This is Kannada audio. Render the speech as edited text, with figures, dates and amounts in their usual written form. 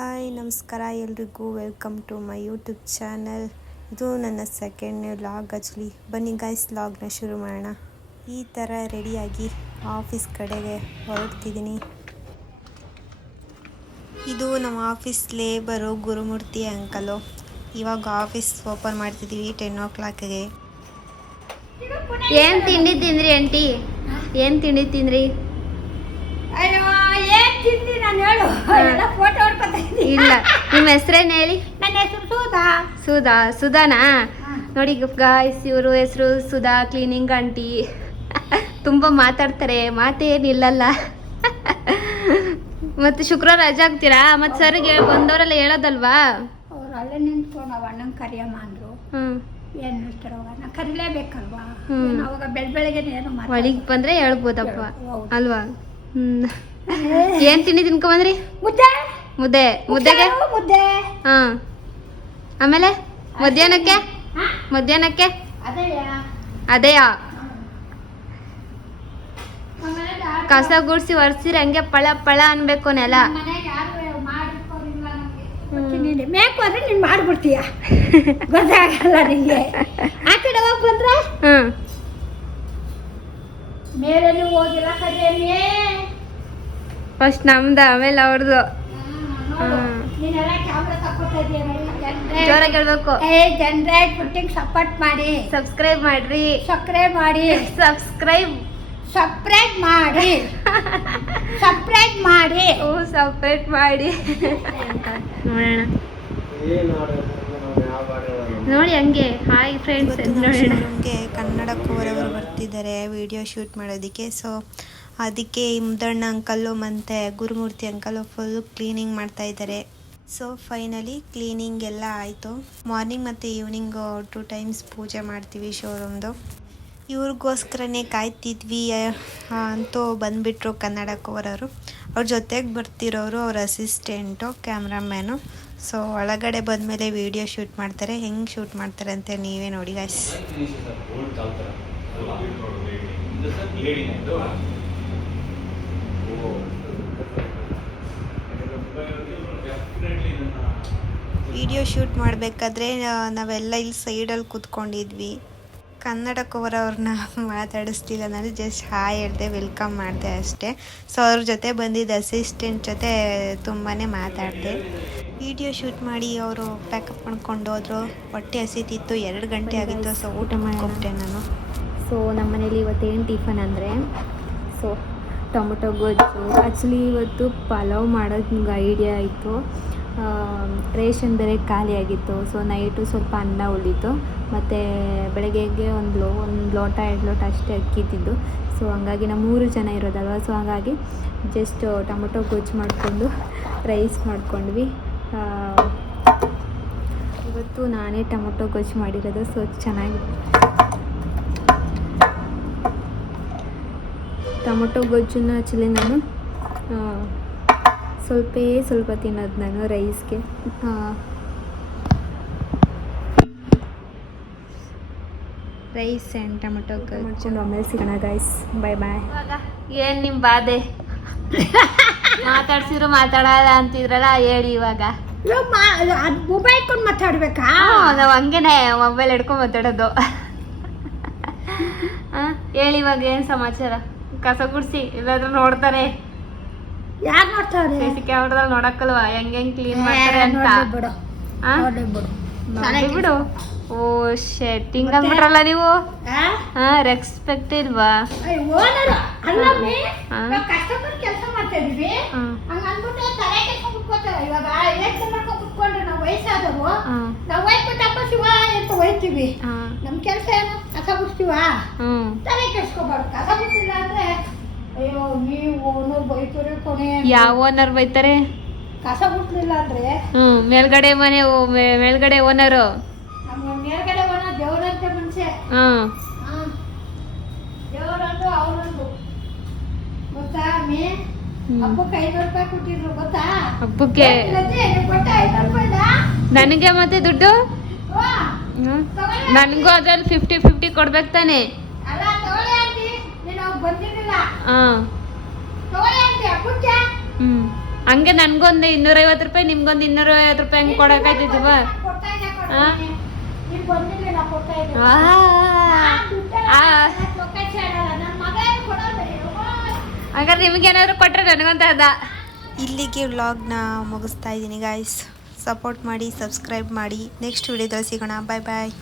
ಹಾಯ್ ನಮಸ್ಕಾರ ಎಲ್ರಿಗೂ welcome to my YouTube channel. ಇದು ನನ್ನ ಸೆಕೆಂಡ್ ವ್ಲಾಗ್ ಆ್ಯಕ್ಚುಲಿ. ಬನ್ನಿ ಗೈಸ್ ವ್ಲಾಗ್ನ ಶುರು ಮಾಡೋಣ. ಈ ಥರ ರೆಡಿಯಾಗಿ ಆಫೀಸ್ ಕಡೆಗೆ ಹೊರಡ್ತಿದ್ದೀನಿ. ಇದು ನಮ್ಮ ಆಫೀಸ್ ಲೇಬರು ಗುರುಮೂರ್ತಿ ಅಂಕಲು. ಇವಾಗ ಆಫೀಸ್ ಓಪನ್ ಮಾಡ್ತಿದ್ದೀವಿ 10 o'clockಗೆ. ಏನು ತಿಂಡಿ ತಿಂದ್ರಿ ಆಂಟಿ? ಏನು ತಿಂಡಿ ತಿಂದ್ರಿ? ಅಯ್ಯೋ ಏನ್ ತಿಂದಿ ನಾನು ಹೇಳು. ಎಲ್ಲ ಫೋಟೋ ಹೊಡ್ಕೊತಾ ಇದ್ದೀನಿ. ಇಲ್ಲ, ನಿಮ್ಮ ಹೆಸರೇನು ಹೇಳಿ? ನನ್ನ ಹೆಸರು ಸುಧಾನಾ? ನೋಡಿ ಗಾಯ್ಸ್, ಇವರು ಹೆಸರು ಸುಧಾ, ಕ್ಲೀನಿಂಗ್ ಆಂಟಿ. ತುಂಬ ಮಾತಾಡ್ತಾರೆ, ಮಾತೇನಿಲ್ಲಲ್ಲ. ಮತ್ತೆ ಶುಕ್ರವಾರ ರಜೆ ಆಗ್ತೀರಾ? ಮತ್ತೆ ಸರ್ಗೆ ಬಂದವರೆಲ್ಲ ಹೇಳೋದಲ್ವಾ? ಅವ್ರು ಅಲ್ಲೇ ನಿಂತ್ಕೊಂಡು ಅವ ಅಣ್ಣಂಗೆ ಕರಿಯಮ್ಮ ಅಂದ್ರು. ಏನ್ ಹೇಳ್ತಾರ ಅವಾಗ ಕರಿಲೇಬೇಕಲ್ವಾ? ಅವಾಗ ಬೆಳಗ್ಗೆ ಏನು ಒಳಗೆ ಬಂದ್ರೆ ಹೇಳ್ಬೋದಪ್ಪ ಅಲ್ವಾ? ಏನ್ ತಿಂಡಿ ತಿನ್ಕೊಂಬಂದ್ರಿ? ಮುದ್ದೆಗೆ ಮುದ್ದೆ. ಹಾ, ಆಮೇಲೆ ಮಧ್ಯಾಹ್ನಕ್ಕೆ ಅದೇಯಾ? ಕಸ ಗುಡ್ಸಿ ಒರ್ಸಿರಿ ಹಂಗೆ ಪಳ ಪಳ ಅನ್ಬೇಕು ನೆಲ. ಮೇಕೋದ್ರೆ ನೀನ್ ಮಾಡ್ಬಿಡ್ತೀಯ, ಗೊತ್ತಾಗಲ್ಲ ನಿಂಗೆ. ಆ ಕಡೆ ಹೋಗಿ ಬಂದ್ರೆ ಮೇಲೆಲ್ಲೂ ಹೋಗಿಲ್ಲ ಕಡೆ. ಫಸ್ಟ್ ನಮ್ದು, ಆಮೇಲೆ ಅವ್ರದ್ದು. ಜೋರಾಗಿ ಹೇಳ್ಬೇಕು. ಜನರೇಟ್ ಪುಟ್ಟಿಂಗ್ ಸಪೋರ್ಟ್ ಮಾಡಿ, ಸಬ್ಸ್ಕ್ರೈಬ್ ಮಾಡ್ರಿ. ಸಬ್ಸ್ಕ್ರೈಬ್ ಮಾಡಿ ಸಬ್ಸ್ಕ್ರೈಬ್ ಮಾಡಿ ಸಪ್ರೇಟ್ ಮಾಡಿ. ಸಪ್ರೇಟ್ ಮಾಡಿ ನೋಡೋಣ. ನೋಡಿ ಹಂಗೆ ಹಾಯ್ ಫ್ರೆಂಡ್ಸ್ ನೋಡೋಣ. ನಮಗೆ ಕನ್ನಡ ಕೋರವರು ಬರ್ತಿದ್ದಾರೆ ವಿಡಿಯೋ ಶೂಟ್ ಮಾಡೋದಕ್ಕೆ. ಸೊ ಅದಕ್ಕೆ ಮುದ್ದಣ್ಣ ಅಂಕಲ್ಲು ಮತ್ತು ಗುರುಮೂರ್ತಿ ಅಂಕಲ್ಲು ಫುಲ್ಲು ಕ್ಲೀನಿಂಗ್ ಮಾಡ್ತಾ ಇದ್ದಾರೆ. ಸೊ ಫೈನಲಿ ಕ್ಲೀನಿಂಗ್ ಎಲ್ಲ ಆಯಿತು. ಮಾರ್ನಿಂಗ್ ಮತ್ತು ಈವ್ನಿಂಗ್ 2 times ಪೂಜೆ ಮಾಡ್ತೀವಿ ಶೋರೂಮ್ದು. ಇವ್ರಿಗೋಸ್ಕರನೇ ಕಾಯ್ತಿದ್ವಿ. ಅಂತೂ ಬಂದುಬಿಟ್ರು ಕನ್ನಡ ಕೋರವರು. ಅವ್ರ ಜೊತೆಗೆ ಬರ್ತಿರೋರು ಅವ್ರ ಅಸಿಸ್ಟೆಂಟು, ಕ್ಯಾಮ್ರಾಮ್ಯಾನು. ಸೊ ಒಳಗಡೆ ಬಂದಮೇಲೆ ವಿಡಿಯೋ ಶೂಟ್ ಮಾಡ್ತಾರೆ. ಹೆಂಗೆ ಶೂಟ್ ಮಾಡ್ತಾರೆ ಅಂತ ನೀವೇ ನೋಡಿ ಗಾಯ್ಸ್. ವಿಡಿಯೋ ಶೂಟ್ ಮಾಡಬೇಕಾದ್ರೆ ನಾವೆಲ್ಲ ಇಲ್ಲಿ ಸೈಡಲ್ಲಿ ಕೂತ್ಕೊಂಡಿದ್ವಿ. ಕನ್ನಡ ಕೋರವ್ರನ್ನ ಮಾತಾಡಿಸ್ಲಿಲ್ಲ, ನಾನು ಜಸ್ಟ್ ಹಾಯ್ ಹೇಳಿದೆ, ವೆಲ್ಕಮ್ ಮಾಡಿದೆ ಅಷ್ಟೇ. ಸೊ ಅವ್ರ ಜೊತೆ ಬಂದಿದ್ದ ಅಸಿಸ್ಟೆಂಟ್ ಜೊತೆ ತುಂಬಾ ಮಾತಾಡಿದೆ. ವಿಡಿಯೋ ಶೂಟ್ ಮಾಡಿ ಅವರು ಪ್ಯಾಕಪ್ ಮಾಡ್ಕೊಂಡು ಹೋದ್ರು. ಹೊಟ್ಟೆ ಹಸಿತಿತ್ತು, 2 ಗಂಟೆ ಆಗಿತ್ತು. ಸೊ ಊಟ ಮಾಡ್ಕೊಬಿಟ್ಟೆ ನಾನು. ಸೊ ನಮ್ಮ ಮನೇಲಿ ಇವತ್ತೇನು ಟಿಫನ್ ಅಂದರೆ, ಸೊ ಟೊಮೊಟೊ ಗೊಜ್ಜು. ಆ್ಯಕ್ಚುಲಿ ಇವತ್ತು ಪಲಾವ್ ಮಾಡೋದು ಐಡಿಯಾ ಇತ್ತು. ರೇಷನ್ ಬೇರೆ ಖಾಲಿ ಆಗಿತ್ತು. ಸೊ ನೈಟು ಸ್ವಲ್ಪ ಅನ್ನ ಉಳಿತು. ಮತ್ತು ಬೆಳಗ್ಗೆಗೆ ಒಂದು ಲೋಟ 2 ಲೋಟ ಅಷ್ಟೇ ಅಕ್ಕಿದ್ದು. ಸೊ ಹಂಗಾಗಿ ನಾವು 3 ಜನ ಇರೋದಲ್ವ. ಸೊ ಹಾಗಾಗಿ ಜಸ್ಟ್ ಟೊಮೊಟೊ ಗೊಜ್ಜು ಮಾಡಿಕೊಂಡು ರೈಸ್ ಮಾಡ್ಕೊಂಡ್ವಿ. ಇವತ್ತು ನಾನೇ ಟೊಮೊಟೊ ಗೊಜ್ಜು ಮಾಡಿರೋದು. ಸೊ ಚೆನ್ನಾಗಿ ಟೊಮೊಟೊ ಗೊಜ್ಜನ್ನ ಆ್ಯಕ್ಚುಲಿ ನಾನು ಸ್ವಲ್ಪ ತಿನ್ನೋದು ನಾನು ರೈಸ್ಗೆ. ರೈಸ್ ಆ್ಯಂಡ್ ಟೊಮೊಟೊ ಗೊಜ್ಜು. ಆಮೇಲೆ ಸಿಗೋಣ ಗೈಸ್, ಬಾಯ್. ಏನು ನಿಮ್ಮ ಬಾಧೆ? ಮಾತಾಡ್ಸಿದ್ರು ಮಾತಾಡಲ್ಲ ಅಂತಿದ್ರಲ್ಲ, ಹೇಳಿ ಇವಾಗ. ಮೊಬೈಲ್ ಇಟ್ಕೊಂಡು ಮಾತಾಡ್ಬೇಕಾ? ನಾವು ಹಂಗೇನೆ ಮೊಬೈಲ್ ಹಿಡ್ಕೊಂಡು ಮಾತಾಡೋದು. ಹೇಳಿ ಇವಾಗ ಏನು ಸಮಾಚಾರ? ಕಸ ಗುಡಿಸಿ ಇಲ್ಲಾದ್ರೂ ನೋಡ್ತಾರೆ. ಯಾರು ನೋಡ್ತಾವ್ರೆ? ಸಿ ಕ್ಯಾಮ್ರಾದಲ್ಲಿ ನೋಡಕ್ಕಲ್ವಾ ಹೆಂಗೆ ಕ್ಲೀನ್ ಮಾಡ್ತಾರೆ ಅಂತ. ಬಿಡು. ಓ ಶೆಟ್, ಹಿಂಗೆ ಅಂದ್ಬಿಟ್ರಲ್ಲ ನೀವು. ರೆಸ್ಪೆಕ್ಟ್ ಇಲ್ವಾ? ಕೆಲಸ ಮಾಡ್ತಾ ಇದೀವಿ, ಹಂಗಂದ್ಬಿಟ್ಟು ತಲೆ ಕೆಟ್ಕೊಂಡು ಕುತ್ಕೋತಾರೆ. ಇವಾಗ ಎಲೆಕ್ಷನ್ ಮಾಡ್ಕೊಂಡು ಕುತ್ಕೊಂಡ್ರೆ ನಾವು ವಯಸ್ಸಾದವು, ನಾವು ಹೋಯ್ಬಿಟ್ಟು ಅಪ್ಪ ಶಿವ ಅಂತ ಹೋಯ್ತೀವಿ. ನಮ್ ಕೆಲಸ ಏನು? ಕಸ ಬಿಡ್ತೀವ? ತಲೆ ಕೆಡ್ಸ್ಕೊಬಾರ್ದು. ಕಸ ಬಿಡ್ತಿಲ್ಲ ಅಂದ್ರೆ ಅಯ್ಯೋ ನೀವು ಓನರ್ ಬೈತಾರೆ ಕೊನೆ. ಯಾವ ಓನರ್ ಬೈತಾರೆ? ಕಸ ಬಿಡ್ಲಿಲ್ಲ ಅಂದ್ರೆ ಮೇಲ್ಗಡೆ ಮನೆ ಮೇಲ್ಗಡೆ ಓನರು. ನಮ್ಮ ಮೇಲ್ಗಡೆ ಓನರ್ ದೇವರಂತೆ ಮನುಷ್ಯ. ದೇವರಂದು ಅವರಂದು ಗೊತ್ತಾ? ಹಬ್ಬಕ್ಕೆ 500 ರೂಪಾಯಿ ಕೊಟ್ಟಿದ್ರು ಗೊತ್ತಾ? ಹಬ್ಬಕ್ಕೆ ನನಗೆ ಮತ್ತೆ ದುಡ್ಡು ನನಗೂ ಅದ್ರಲ್ಲಿ 50-50 ಕೊಡ್ಬೇಕು ತಾನೆ. ಹಂಗೆ ನನ್ಗೊಂದು 250 ರೂಪಾಯಿ ನಿಮ್ಗೊಂದು 250 ರೂಪಾಯಿ ಹಂಗೆ ಕೊಡಕ್ಕಾಯ್ತಿದ್ವ? ಕೊಡ್ತಾ ಇದ್ದೆ ಆ? ನೀವು ಬಂದಿರಲಿಲ್ಲ, ಕೊಡ್ತಾ ಇದ್ದೆ. ಆ. ಲೊಕೇಶನ್ ಹೇಳಲ್ಲ, ನನ್ನ ಮಗಳೇ ಕೊಡೋದು. ಹಾಗಾದ್ರೆ ನಿಮ್ಗೇನಾದ್ರು ಕೊಟ್ರೆ ನನಗಂತ ಅದ. ಇಲ್ಲಿಗೆ ವ್ಲಾಗ್ನ ಮುಗಿಸ್ತಾ ಇದ್ದೀನಿ ಗಾಯ್ಸ್. ಸಪೋರ್ಟ್ ಮಾಡಿ, ಸಬ್ಸ್ಕ್ರೈಬ್ ಮಾಡಿ. ನೆಕ್ಸ್ಟ್ ವಿಡಿಯೋದಲ್ಲಿ ಸಿಗೋಣ. ಬಾಯ್ ಬಾಯ್.